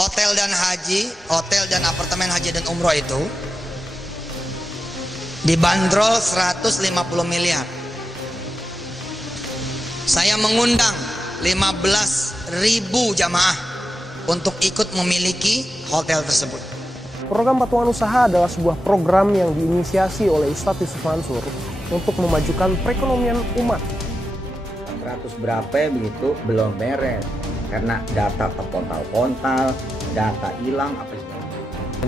hotel dan apartemen haji dan umroh itu dibanderol 150 miliar. Saya mengundang 15.000 jamaah untuk ikut memiliki hotel tersebut. Program Patungan Usaha adalah sebuah program yang diinisiasi oleh Ustadz Yusuf Mansur untuk memajukan perekonomian umat. 100 berapa begitu belum beres karena data terkontal-kontal, data hilang apa segala.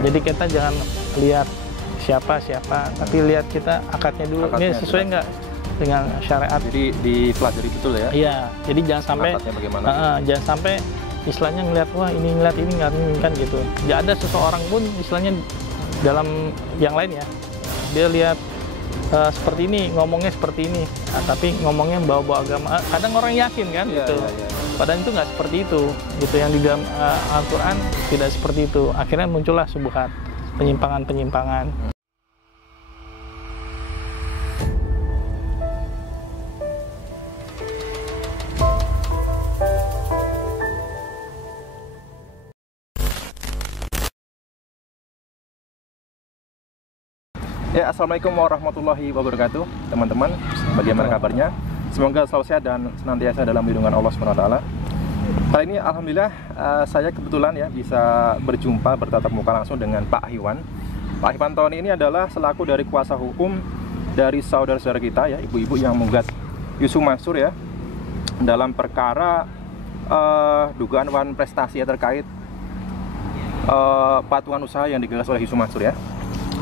Jadi kita jangan lihat siapa, tapi lihat kita akadnya dulu. Ini sesuai nggak dengan syariat? Jadi dipelajari betul ya? Iya. Jadi jangan sampai jangan sampai istilahnya ngelihat wah ini ngelihat ini nggak kan gitu. Tidak ada seseorang pun istilahnya dalam yang lain ya. Dia lihat seperti ini, ngomongnya seperti ini, tapi ngomongnya bawa-bawa agama. Kadang orang yakin kan gitu. Padahal itu nggak seperti itu. Gitu yang di dalam Al-Quran tidak seperti itu. Akhirnya muncullah syubhat, penyimpangan-penyimpangan. Ya, assalamualaikum warahmatullahi wabarakatuh, teman-teman. Bagaimana kabarnya? Semoga selalu sehat dan senantiasa dalam lindungan Allah SWT. Kali ini, alhamdulillah, saya kebetulan ya bisa bertatap muka langsung dengan Pak Iwan. Pak Iwan Tony ini adalah selaku dari kuasa hukum dari saudara-saudara kita ya, ibu-ibu yang menggugat Yusuf Mansur ya, dalam perkara dugaan wan prestasi ya, terkait patungan usaha yang digagas oleh Yusuf Mansur ya.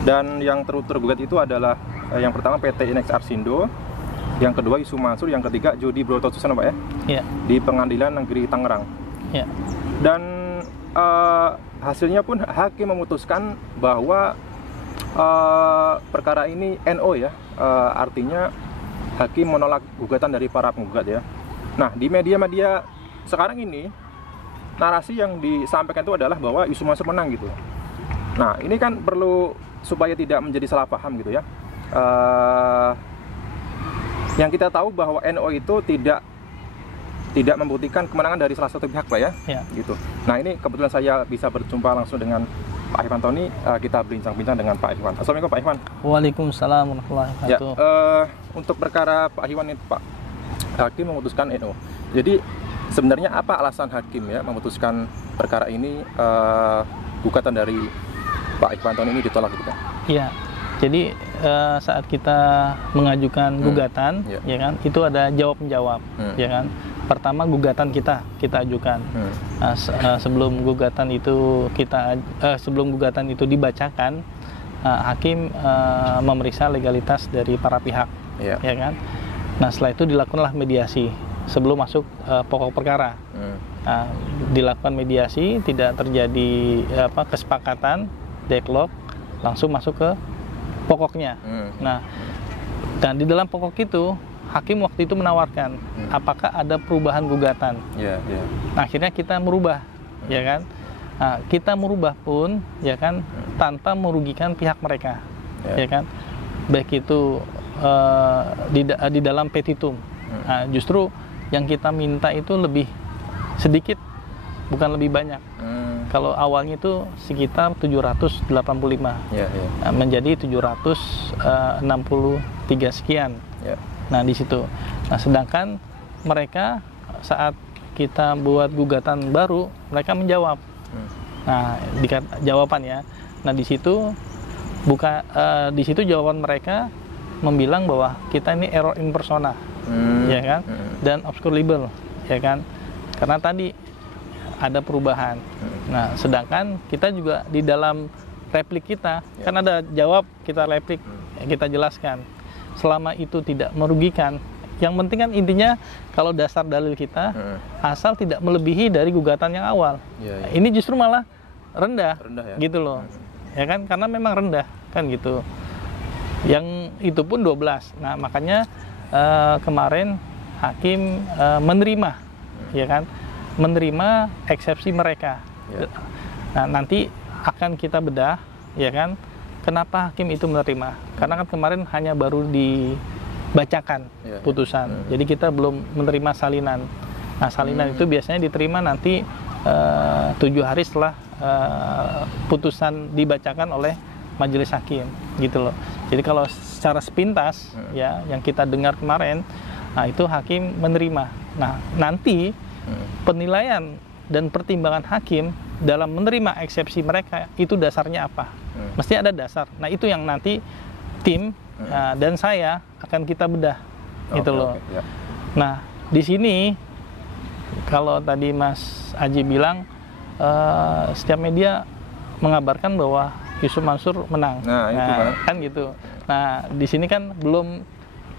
Dan yang tergugat itu adalah yang pertama PT Inex Arsindo, yang kedua Yusuf Mansur, yang ketiga Jody Broto Susana Pak ya, di Pengadilan Negeri Tangerang. Dan hasilnya pun hakim memutuskan bahwa perkara ini NO ya, artinya hakim menolak gugatan dari para penggugat ya. Nah, di media-media sekarang ini narasi yang disampaikan itu adalah bahwa Yusuf Mansur menang gitu. Nah, ini kan perlu supaya tidak menjadi salah paham gitu ya. Yang kita tahu bahwa NO itu tidak membuktikan kemenangan dari salah satu pihak Pak ya. Gitu. Nah, ini kebetulan saya bisa berjumpa langsung dengan Pak Iwan Tony. Kita berbincang-bincang dengan Pak Iwan. Assalamualaikum Pak Iwan. Waalaikumsalam warahmatullahi wabarakatuh. Untuk perkara Pak Iwan itu Pak, hakim memutuskan NO. Jadi sebenarnya apa alasan hakim ya memutuskan perkara ini gugatan dari Pak Iwan Tony ini ditolak gitu kan? Iya. Jadi saat kita mengajukan gugatan, ya kan, itu ada jawab menjawab, ya kan. Pertama gugatan kita ajukan. Sebelum gugatan itu dibacakan, hakim memeriksa legalitas dari para pihak, ya kan. Nah, setelah itu dilakukanlah mediasi sebelum masuk pokok perkara. Dilakukan mediasi, tidak terjadi kesepakatan, deadlock, langsung masuk ke pokoknya. Nah, dan di dalam pokok itu hakim waktu itu menawarkan apakah ada perubahan gugatan. Nah, akhirnya kita merubah, ya kan. Nah, kita merubah pun, ya kan, tanpa merugikan pihak mereka, ya kan. Baik itu di dalam petitum. Nah, justru yang kita minta itu lebih sedikit, bukan lebih banyak. Kalau awalnya itu sekitar 785, menjadi 763 sekian. Nah, di situ. Nah, sedangkan mereka saat kita buat gugatan baru, mereka menjawab. Nah, jawaban ya. Nah, di situ jawaban mereka membilang bahwa kita ini error in persona, ya kan, dan obscure libel, ya kan, karena tadi ada perubahan. Nah, sedangkan kita juga di dalam replik kita kan ada jawab, kita replik, kita jelaskan selama itu tidak merugikan. Yang penting kan intinya kalau dasar dalil kita asal tidak melebihi dari gugatan yang awal. Ini justru malah rendah ya? Gitu loh. Ya kan, karena memang rendah kan gitu. Yang itu pun 12. Nah, makanya kemarin hakim menerima, ya kan, menerima eksepsi mereka. Nah, nanti akan kita bedah, ya kan, kenapa hakim itu menerima. Karena kan kemarin hanya baru dibacakan putusan. Jadi kita belum menerima salinan. Nah, salinan itu biasanya diterima nanti 7 hari setelah putusan dibacakan oleh majelis hakim gitu loh. Jadi kalau secara sepintas ya yang kita dengar kemarin, nah itu hakim menerima. Nah nanti penilaian dan pertimbangan hakim dalam menerima eksepsi mereka itu dasarnya apa? Mesti ada dasar. Nah itu yang nanti tim dan saya akan kita bedah gitu loh. Ya. Nah di sini kalau tadi Mas Aji bilang setiap media mengabarkan bahwa Yusuf Mansur menang. Nah, itu kan gitu. Nah, di sini kan belum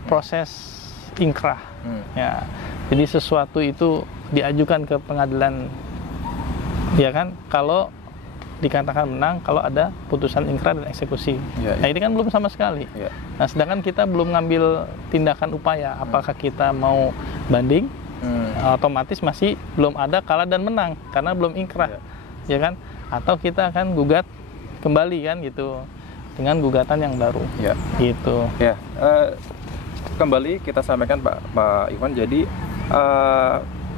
proses ingkrah. Ya. Jadi sesuatu itu diajukan ke pengadilan, ya kan? Kalau dikatakan menang, kalau ada putusan ingkrah dan eksekusi. Nah, ini kan belum sama sekali. Nah, sedangkan kita belum ngambil tindakan upaya. Apakah kita mau banding? Otomatis masih belum ada kalah dan menang karena belum ingkrah, ya kan? Atau kita akan gugat kembali kan gitu dengan gugatan yang baru, gitu. Ya, kembali kita sampaikan Pak Iwan. Jadi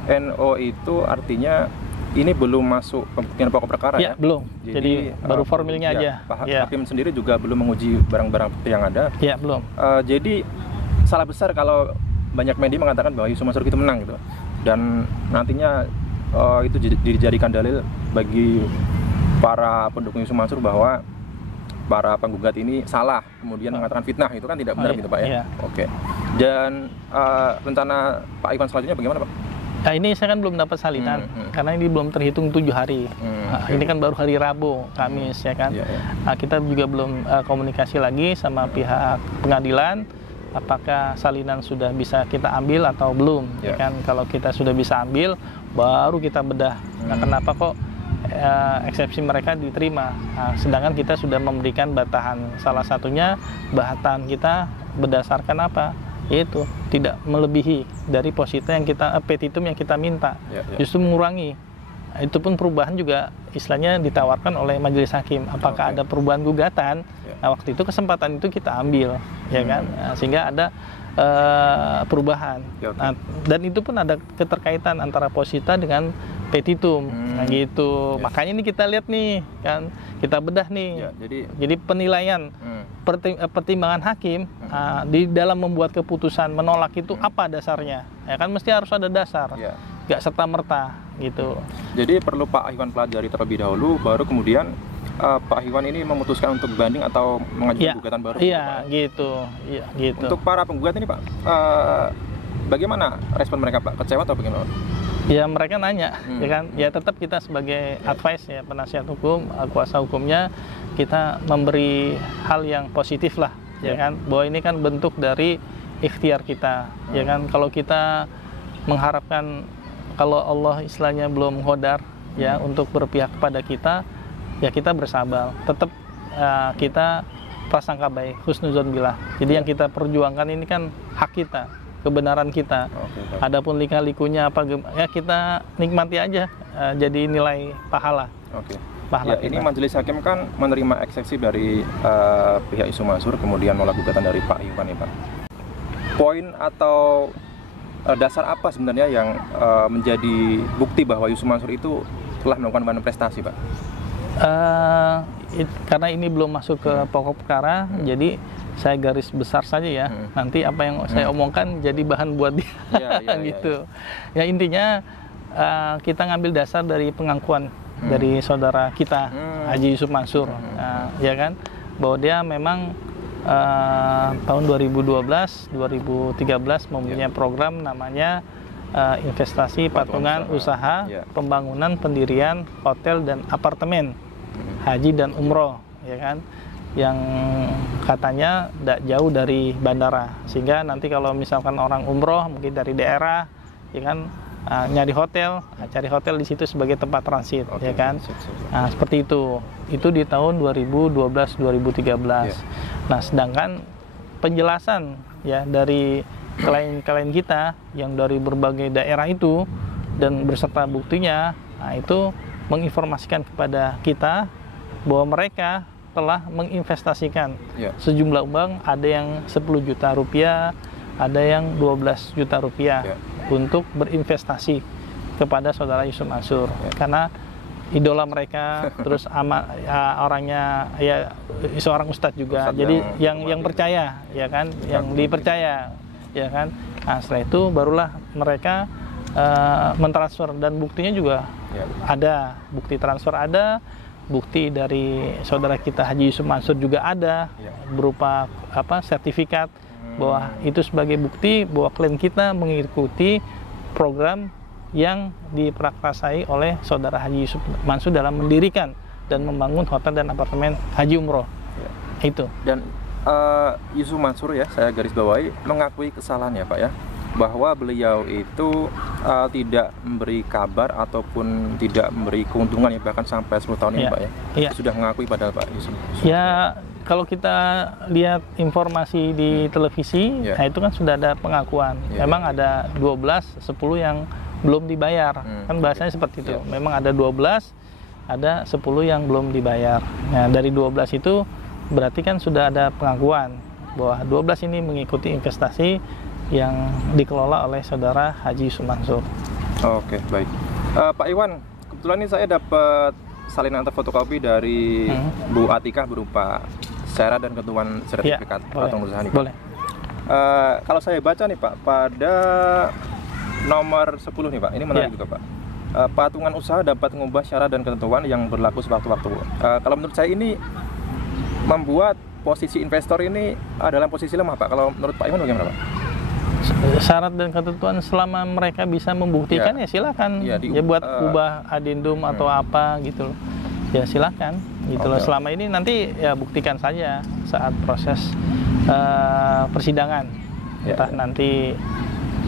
NO itu artinya ini belum masuk pembuktian pokok perkara ya? Belum. Jadi baru formilnya aja. Pak Hakim sendiri juga belum menguji barang-barang bukti yang ada. Ya belum. Jadi salah besar kalau banyak media mengatakan bahwa Yusuf Mansur itu menang gitu, dan nantinya itu dijadikan dalil bagi para pendukung Yusuf Mansur bahwa para penggugat ini salah, kemudian mengatakan fitnah, itu kan tidak benar gitu Pak ya? Oke. Dan rencana Pak Iwan selanjutnya bagaimana Pak? Nah ini saya kan belum dapat salinan, karena ini belum terhitung 7 hari. Ini kan baru hari Rabu, Kamis ya kan. Nah, kita juga belum komunikasi lagi sama pihak pengadilan, apakah salinan sudah bisa kita ambil atau belum. Ya kan, kalau kita sudah bisa ambil, baru kita bedah. Nah, kenapa kok eksepsi mereka diterima, sedangkan kita sudah memberikan batahan. Salah satunya batahan kita berdasarkan apa? Yaitu tidak melebihi dari posita yang kita petitum yang kita minta, justru mengurangi. Itu pun perubahan juga istilahnya ditawarkan oleh majelis hakim. Apakah ada perubahan gugatan? Nah, waktu itu kesempatan itu kita ambil, ya kan? Nah, sehingga ada perubahan. Nah, dan itu pun ada keterkaitan antara posita dengan petitum, nah gitu. Makanya ini kita lihat nih, kan kita bedah nih. Jadi penilaian, pertimbangan hakim di dalam membuat keputusan menolak itu apa dasarnya? Ya kan mesti harus ada dasar, nggak serta merta gitu. Jadi perlu Pak Iwan pelajari terlebih dahulu, baru kemudian Pak Iwan ini memutuskan untuk banding atau mengajukan gugatan baru. Gitu. Untuk para penggugat ini Pak, bagaimana respon mereka Pak? Kecewa atau bagaimana? Ya mereka nanya, ya kan. Ya tetap kita sebagai advice ya, penasihat hukum, kuasa hukumnya, kita memberi hal yang positif lah, ya kan. Bahwa ini kan bentuk dari ikhtiar kita, ya kan. Kalau kita mengharapkan, kalau Allah istilahnya belum qadar ya untuk berpihak kepada kita, ya kita bersabar. Tetap kita prasangka baik, husnuzon billah. Jadi yang kita perjuangkan ini kan hak kita, kebenaran kita. Adapun lika-likunya apa ya kita nikmati aja, jadi nilai pahala. Ya, ini majelis hakim kan menerima eksepsi dari pihak Yusuf Mansur, kemudian nolak gugatan dari Pak Iwan ya Pak. Poin atau dasar apa sebenarnya yang menjadi bukti bahwa Yusuf Mansur itu telah melakukan prestasi Pak? Karena ini belum masuk ke pokok perkara, jadi saya garis besar saja ya. Nanti apa yang saya omongkan jadi bahan buat dia, gitu. Ya intinya kita ngambil dasar dari pengakuan dari saudara kita Haji Yusuf Mansur, ya kan, bahwa dia memang tahun 2012-2013 mempunyai program namanya investasi patungan usaha pembangunan pendirian hotel dan apartemen haji dan umroh, ya kan, yang katanya tidak jauh dari bandara, sehingga nanti kalau misalkan orang umroh mungkin dari daerah, ya kan, nyari hotel, cari hotel di situ sebagai tempat transit, ya kan. Nah, seperti itu di tahun 2012-2013. Nah, sedangkan penjelasan ya dari klien-klien kita yang dari berbagai daerah itu dan beserta buktinya, nah itu menginformasikan kepada kita bahwa mereka telah menginvestasikan sejumlah uang, ada yang 10 juta rupiah, ada yang 12 juta rupiah untuk berinvestasi kepada saudara Yusuf Mansur karena idola mereka, terus orangnya ya seorang ustadz juga, jadi yang percaya, ya kan, yang dipercaya, ya kan. Nah, setelah itu barulah mereka mentransfer, dan buktinya juga ada, bukti transfer ada, bukti dari saudara kita Haji Yusuf Mansur juga ada, berupa sertifikat bahwa itu sebagai bukti bahwa klien kita mengikuti program yang diprakarsai oleh saudara Haji Yusuf Mansur dalam mendirikan dan membangun hotel dan apartemen haji umroh. Itu. Dan Yusuf Mansur, ya, saya garis bawahi, mengakui kesalahan, ya Pak, ya, bahwa beliau itu tidak memberi kabar ataupun tidak memberi keuntungan, ya, bahkan sampai 10 tahun ini, Pak, ya. Sudah mengakui padahal Pak Yusuf. Ya, kalau kita lihat informasi di televisi, nah itu kan sudah ada pengakuan. Memang ada 12, 10 yang belum dibayar, kan bahasanya seperti itu. Memang ada 12, ada 10 yang belum dibayar. Nah, dari 12 itu berarti kan sudah ada pengakuan bahwa 12 ini mengikuti investasi yang dikelola oleh saudara Haji Yusuf Mansur. Oke, baik. Pak Iwan, kebetulan ini saya dapat salinan fotokopi dari Bu Atikah berupa syarat dan ketentuan sertifikat patung usaha nih, Pak. Boleh. Kalau saya baca nih, Pak, pada nomor 10 nih, Pak, ini menarik juga, Pak. Patungan usaha dapat mengubah syarat dan ketentuan yang berlaku sewaktu-waktu. Kalau menurut saya ini membuat posisi investor ini dalam posisi lemah, Pak. Kalau menurut Pak Iwan bagaimana, Pak? Syarat dan ketentuan selama mereka bisa membuktikan, ya silakan. Ya buat ubah adendum atau apa gitu loh. Ya silakan gitu loh. Selama ini nanti ya buktikan saja saat proses persidangan. Entah nanti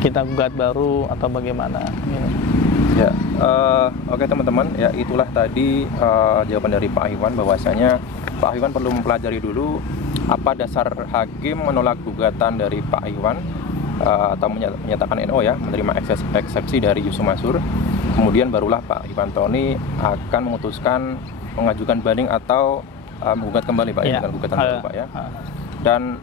kita gugat baru atau bagaimana gitu. Ya, oke teman-teman, ya itulah tadi jawaban dari Pak Iwan, bahwasanya Pak Iwan perlu mempelajari dulu apa dasar hakim menolak gugatan dari Pak Iwan atau menyatakan NO, ya, menerima eksepsi dari Yusuf Mansur. Kemudian barulah Pak Iwan Tony akan memutuskan mengajukan banding atau menggugat kembali, Pak, dengan gugatan baru, Pak, ya. Dan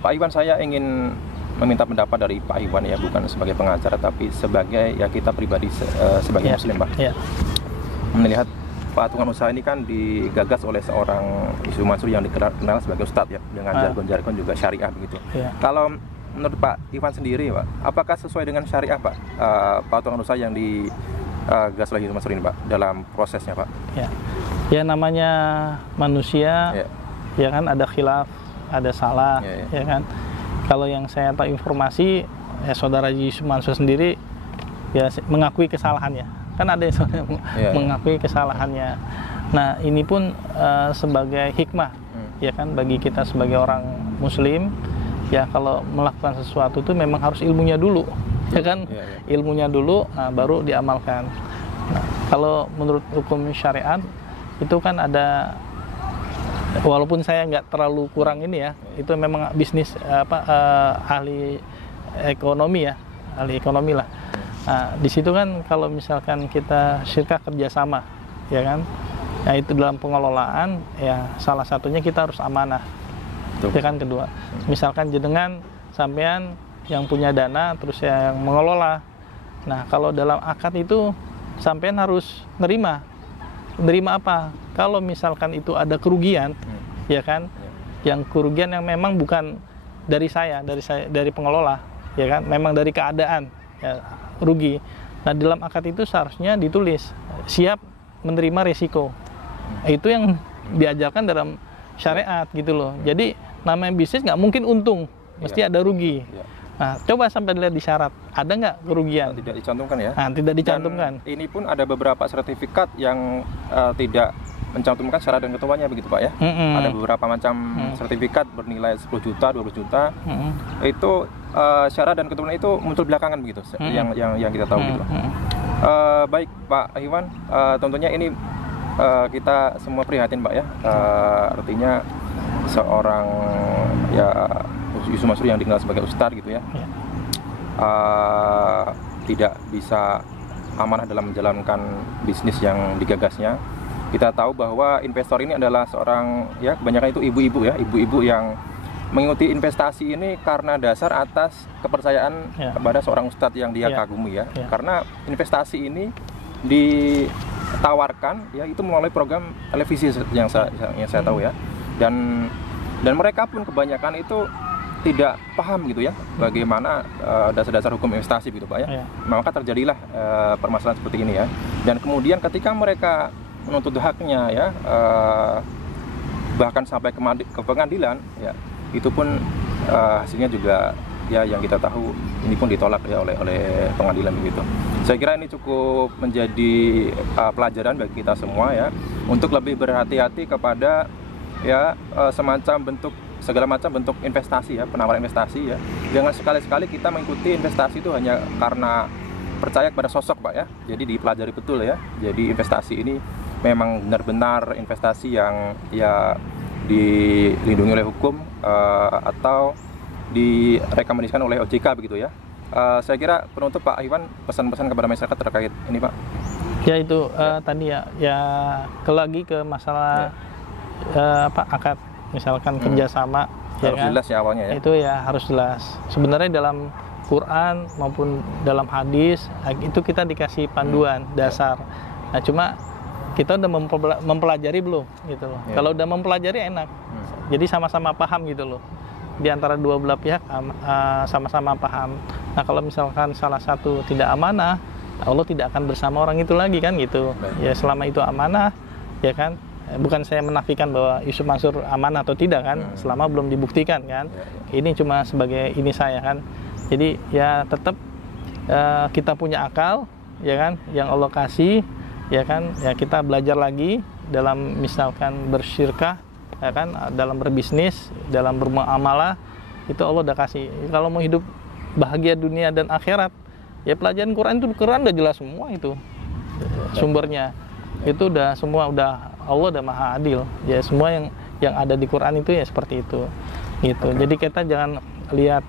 Pak Iwan, saya ingin meminta pendapat dari Pak Iwan, ya, bukan sebagai pengacara tapi sebagai, ya, kita pribadi sebagai Muslim, Pak. Melihat patungan usaha ini kan digagas oleh seorang Yusuf Mansur yang dikenal sebagai ustadz, ya, dengan jargon-jargon juga syariah begitu. Kalau menurut Pak Iwan sendiri, Pak, apakah sesuai dengan syariah, Pak, patungan usaha yang digagas oleh Yusuf Mansur ini, Pak, dalam prosesnya, Pak? Ya namanya manusia, ya kan, ada khilaf, ada salah, ya kan. Kalau yang saya tahu informasi, ya saudara Yusuf Mansur sendiri ya mengakui kesalahannya. Kan ada yang mengakui kesalahannya. Nah, ini pun sebagai hikmah, ya kan, bagi kita sebagai orang Muslim, ya, kalau melakukan sesuatu itu memang harus ilmunya dulu, ya kan, ilmunya dulu, baru diamalkan. Nah, kalau menurut hukum syariat itu kan ada, walaupun saya nggak terlalu kurang ini, ya, itu memang bisnis ahli ekonomi, ya, ahli ekonomi lah. Nah, di situ kan kalau misalkan kita syirkah kerjasama, ya kan, nah itu dalam pengelolaan, ya salah satunya kita harus amanah, ya kan. Kedua, misalkan jenengan sampean yang punya dana terus yang mengelola, nah kalau dalam akad itu sampean harus nerima apa? Kalau misalkan itu ada kerugian, ya kan, yang kerugian yang memang bukan dari dari pengelola, ya kan, memang dari keadaan, ya, rugi. Nah, dalam akad itu seharusnya ditulis siap menerima resiko. Itu yang diajarkan dalam syariat gitu loh. Jadi namanya bisnis nggak mungkin untung, mesti ada rugi. Nah, coba sampai lihat di syarat, ada nggak kerugian? Tidak dicantumkan, ya. Nah, tidak dicantumkan. Dan ini pun ada beberapa sertifikat yang tidak mencantumkan syarat dan ketentuannya begitu, Pak, ya. Ada beberapa macam sertifikat bernilai 10 juta, 20 juta. Itu syarat dan ketentuan itu muncul belakangan begitu, yang kita tahu gitu. Baik Pak Iwan, tentunya ini kita semua prihatin, Pak, ya. Artinya seorang, ya, Yusuf Mansur yang dikenal sebagai ustadz gitu, ya, tidak bisa amanah dalam menjalankan bisnis yang digagasnya. Kita tahu bahwa investor ini adalah seorang, ya, kebanyakan itu ibu-ibu, ya, ibu-ibu yang mengikuti investasi ini karena dasar atas kepercayaan kepada seorang ustadz yang dia kagumi ya. Karena investasi ini ditawarkan ya itu melalui program televisi yang saya tahu ya. Dan mereka pun kebanyakan itu tidak paham gitu ya bagaimana dasar-dasar hukum investasi gitu Pak ya. Maka terjadilah permasalahan seperti ini ya. Dan kemudian ketika mereka menuntut haknya ya bahkan sampai ke pengadilan ya, itu pun hasilnya juga ya yang kita tahu ini pun ditolak ya oleh pengadilan begitu. Saya kira ini cukup menjadi pelajaran bagi kita semua ya untuk lebih berhati-hati kepada ya segala macam bentuk investasi ya, penawaran investasi ya. Jangan sekali-sekali kita mengikuti investasi itu hanya karena percaya kepada sosok Pak ya. Jadi dipelajari betul ya. Jadi investasi ini memang benar-benar investasi yang ya dilindungi oleh hukum atau direkomendasikan oleh OJK begitu ya. Saya kira penutup Pak Iwan pesan-pesan kepada masyarakat terkait ini Pak. Ya itu tadi ya lagi ke masalah akad misalkan kerjasama harus ya kan? Jelas ya awalnya ya. Itu ya harus jelas. Sebenarnya dalam Quran maupun dalam hadis itu kita dikasih panduan dasar. Nah cuma kita udah mempelajari belum gitu loh. Kalau udah mempelajari enak. Jadi sama-sama paham gitu loh. Di antara dua belah pihak sama-sama paham. Nah kalau misalkan salah satu tidak amanah, Allah tidak akan bersama orang itu lagi kan gitu. Ya selama itu amanah ya kan. Bukan saya menafikan bahwa Yusuf Mansur amanah atau tidak kan, selama belum dibuktikan kan. Ini cuma sebagai ini saya kan. Jadi ya tetap kita punya akal ya kan yang Allah kasih ya kan, ya kita belajar lagi dalam misalkan bersyirkah ya kan, dalam berbisnis, dalam bermuamalah itu Allah udah kasih. Kalau mau hidup bahagia dunia dan akhirat ya pelajaran Quran itu udah jelas semua itu sumbernya. Itu udah semua udah Allah udah maha adil ya, semua yang ada di Quran itu ya seperti itu gitu. Jadi kita jangan lihat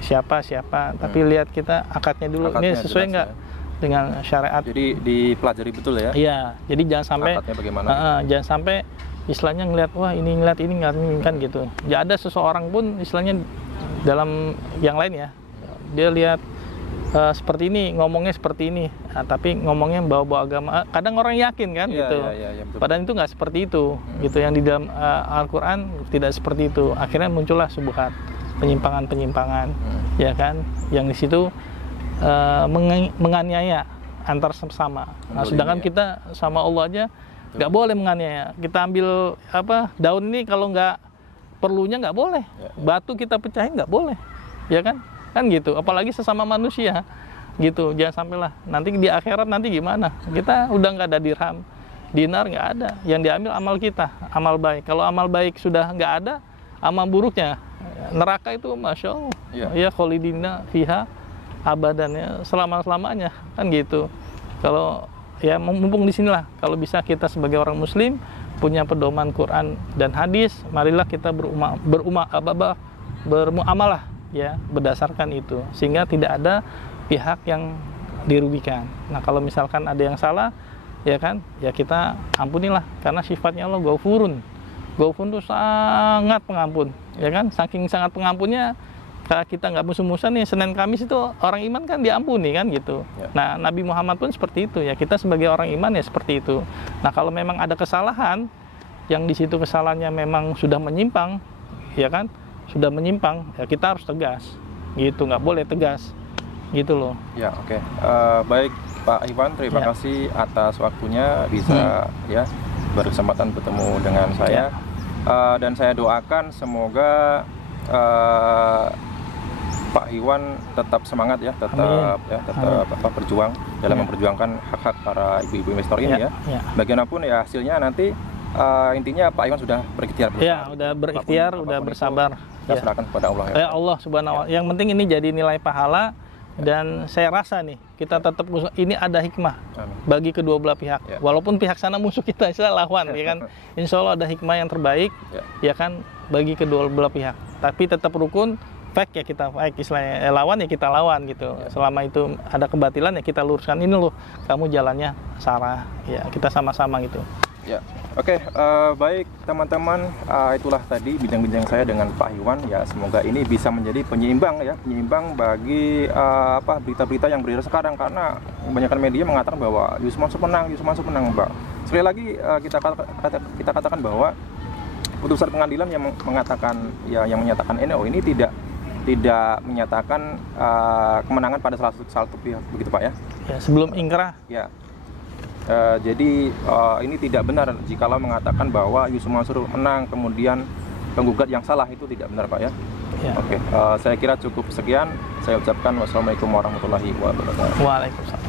siapa tapi lihat kita akadnya dulu, ini sesuai nggak dengan syariat. Jadi dipelajari betul ya. Iya, jadi jangan sampai jangan sampai istilahnya ngelihat wah ini ngelihat ini kan gitu. Ya ada seseorang pun istilahnya dalam yang lain ya, dia lihat seperti ini, ngomongnya seperti ini, tapi ngomongnya bawa-bawa agama. Kadang orang yakin kan gitu. Padahal itu nggak seperti itu, gitu. Yang di dalam Al-Quran tidak seperti itu. Akhirnya muncullah subuhat, penyimpangan-penyimpangan, ya kan? Yang di situ menganiaya antar sesama. Nah, sedangkan kita sama Allah aja nggak boleh menganiaya. Kita ambil daun ini kalau nggak perlunya nggak boleh. Batu kita pecahin nggak boleh, ya kan? Kan gitu, apalagi sesama manusia gitu. Jangan sampailah nanti di akhirat nanti gimana, kita udah nggak ada dirham, dinar nggak ada, yang diambil amal kita, amal baik. Kalau amal baik sudah nggak ada, amal buruknya neraka itu masya Allah ya kholidina fiha abadannya selama-lamanya kan gitu. Kalau ya mumpung di sinilah kalau bisa kita sebagai orang muslim punya pedoman Quran dan hadis, marilah kita bermuamalah ya berdasarkan itu sehingga tidak ada pihak yang dirugikan. Nah kalau misalkan ada yang salah ya kan ya kita ampunilah karena sifatnya Allah Ghafurun. Ghafurun itu sangat pengampun ya kan, saking sangat pengampunnya kalau kita nggak musuh-musuhan nih Senin Kamis itu orang iman kan diampuni kan gitu. Nah Nabi Muhammad pun seperti itu ya, kita sebagai orang iman ya seperti itu. Nah kalau memang ada kesalahan yang di situ kesalahannya memang sudah menyimpang ya kan, sudah menyimpang ya kita harus tegas gitu, nggak boleh tegas gitu loh ya. Oke. Baik Pak Iwan, terima kasih atas waktunya bisa ya berkesempatan bertemu dengan saya dan saya doakan semoga Pak Iwan tetap semangat ya, tetap berjuang dalam memperjuangkan hak-hak para ibu-ibu investor ini ya. Bagaimanapun ya hasilnya nanti intinya Pak Iwan sudah berikhtiar. Ya, udah berikhtiar, udah bersabar. Kita serahkan kepada Allah ya. Allah Subhanahu wa ta'ala. Yang penting ini jadi nilai pahala dan saya rasa nih kita tetap ini ada hikmah bagi kedua belah pihak. Walaupun pihak sana musuh kita, istilah lawan ya kan. Insya Allah ada hikmah yang terbaik ya kan bagi kedua belah pihak. Tapi tetap rukun, fight ya kita fight, istilahnya lawan ya kita lawan gitu. Selama itu ada kebatilan ya kita luruskan, ini loh kamu jalannya salah ya, kita sama-sama gitu. Ya, oke, baik teman-teman, itulah tadi bincang-bincang saya dengan Pak Iwan. Ya, semoga ini bisa menjadi penyeimbang ya, penyeimbang bagi berita-berita yang beredar sekarang, karena kebanyakan media mengatakan bahwa Yusuf Mansur menang, Mbak. Sekali lagi kita katakan bahwa putusan pengadilan yang mengatakan yang menyatakan NO ini tidak menyatakan kemenangan pada salah satu pihak, begitu Pak ya? Ya, sebelum ingkrah. Ya. Jadi ini tidak benar jikalau mengatakan bahwa Yusuf Mansur menang kemudian penggugat yang salah, itu tidak benar Pak ya. Ya. Oke, saya kira cukup sekian. Saya ucapkan wassalamualaikum warahmatullahi wabarakatuh. Waalaikumsalam.